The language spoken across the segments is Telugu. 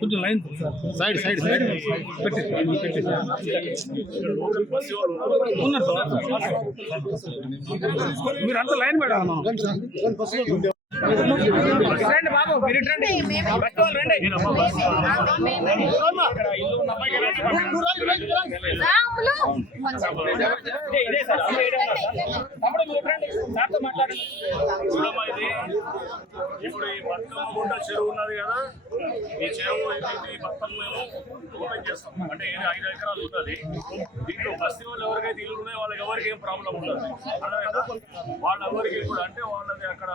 కొంచెం లైన్ సైడ్ సైడ్ సైడ్ పెట్టి మీరు అంత లైన్ పెడదాం రండి బాబు మీరు రండి ఇప్పుడు ఈ బతుకమ్మ గుంట చెరువు ఉన్నది కదా, ఈ చెరువు మొత్తం మేము ఓపెన్ చేస్తాం. అంటే 5 ఎకరాలు ఉంటుంది. దీంట్లో బస్తీ వాళ్ళు ఎవరికైతే ఇల్లు ఉన్నాయో వాళ్ళకి ఎవరికి ఏం ప్రాబ్లం ఉండదు. వాళ్ళు ఎవరికి ఇప్పుడు అంటే వాళ్ళది అక్కడ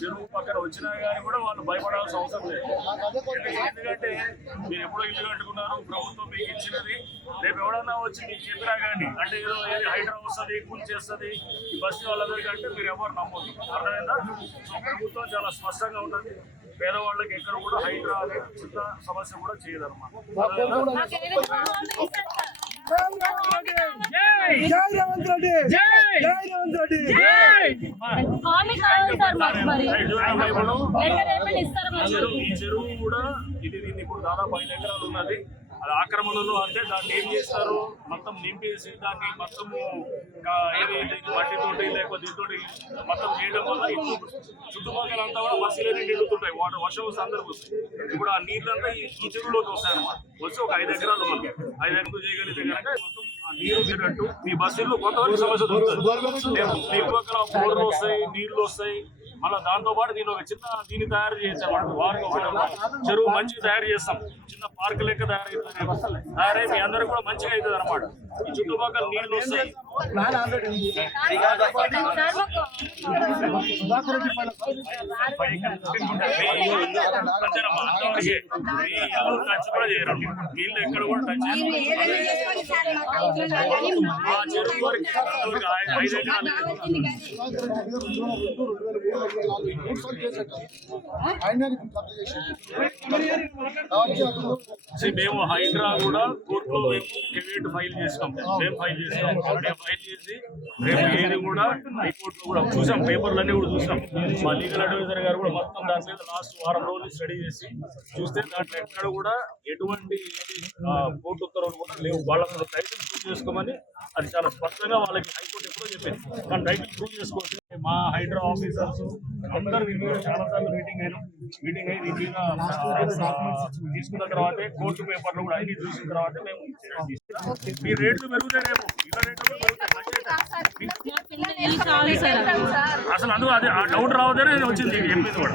చెరువు పక్కన వచ్చినా కానీ కూడా వాళ్ళు భయపడాల్సిన అవసరం లేదు. ఎందుకంటే మీరు ఎప్పుడో ఇల్లు కట్టుకున్నారు, ప్రభుత్వం మీకు ఇచ్చినది. రేపు ఎవడన్నా వచ్చి మీకు చెప్పినా కానీ అంటే ఏదో హైడ్రా వస్తుంది కూల్చేస్తుంది ఈ బస్తీ వాళ్ళందరికీ అంటే మీరు ఎవరు నమ్మొద్దు. అర్థమైందా? ప్రభుత్వం చాలా స్పష్టంగా ఉంటుంది. పేదవాళ్ళకి ఎక్కడ కూడా హైడ్రా అనే చిన్న సమస్య కూడా చేయదన్నమాట. ఈ చెరువు కూడా దీన్ని ఇప్పుడు దాదాపు 5 ఎకరాలు ఉన్నది. అది ఆక్రమణలో అంటే దాన్ని ఏం చేస్తారు, మొత్తం నింపేసి దాన్ని మొత్తము మట్టితోటి లేకపోతే దీంతోటి మొత్తం చేయడం వల్ల చుట్టుపక్కల అంతా కూడా బస్సులన్నీ నిండుతుంటాయి. వర్షం వస్తే అందరికి వస్తాయి. ఇప్పుడు ఆ నీళ్ళంతా ఈ చెరువులోకి వస్తాయి అన్నమాట. వచ్చి ఒక 5 ఎకరాలు మనకి 5 ఎకరాలు చేయగలిగితే కనుక మొత్తం నీరు తిన్నట్టు మీ బస్సుల్లో కొంతవరకు సమస్య దొరుకుతుంది. మీ పక్కన బోర్లు వస్తాయి, నీళ్లు వస్తాయి. మళ్ళీ దాంతో పాటు దీన్ని తయారు చేయొచ్చు. చెరువు మంచిగా తయారు చేస్తాం, చిన్న పార్క్ లెక్క తయారై మీ అందరికి కూడా మంచిగా అవుతుంది అనమాట. ఈ చుట్టుపక్కల నీళ్లు వస్తాయి. టచ్ కూడా చేయరు, నీళ్ళు ఎక్కడ కూడా టచ్ చెరువు వరకు 5 ఎకరాలు. మేము హైడ్రా కూడా కోర్టులో మేము ఫైల్ చేసినాం. మేము ఫైల్ చేసినాం. ఫైల్ చేసి రేపు ఏది కూడా హైకోర్టులో కూడా చూసాం, పేపర్లన్నీ కూడా చూసాం. మా లీగల్ అడ్వైజర్ గారు కూడా మొత్తం దాని మీద లాస్ట్ వారం రోజులు స్టడీ చేసి చూస్తే దాంట్లో ఎక్కడ కూడా ఎటువంటి కోర్టు ఉత్తర్వులు కూడా లేవు. వాళ్ళ టైటిల్ ప్రూవ్ చేసుకోమని అది చాలా స్పష్టంగా వాళ్ళకి హైకోర్టు ఎప్పుడో చెప్పింది. కానీ టైటిల్ ప్రూవ్ చేసుకోవచ్చు. మా హైడ్రా ఆఫీసర్స్ అందరూ చాలాసార్లు మీటింగ్ అయి దీని మీద తీసుకున్న తర్వాతే కోర్టు పేపర్లు కూడా అన్ని చూసిన తర్వాతే మేము మీ రేట్లు పెరుగుతాయి. రేపు ఇలా రేట్లు అసలు అందుకు అదే ఆ డౌట్ రావద్దనే వచ్చింది చెప్పింది కూడా.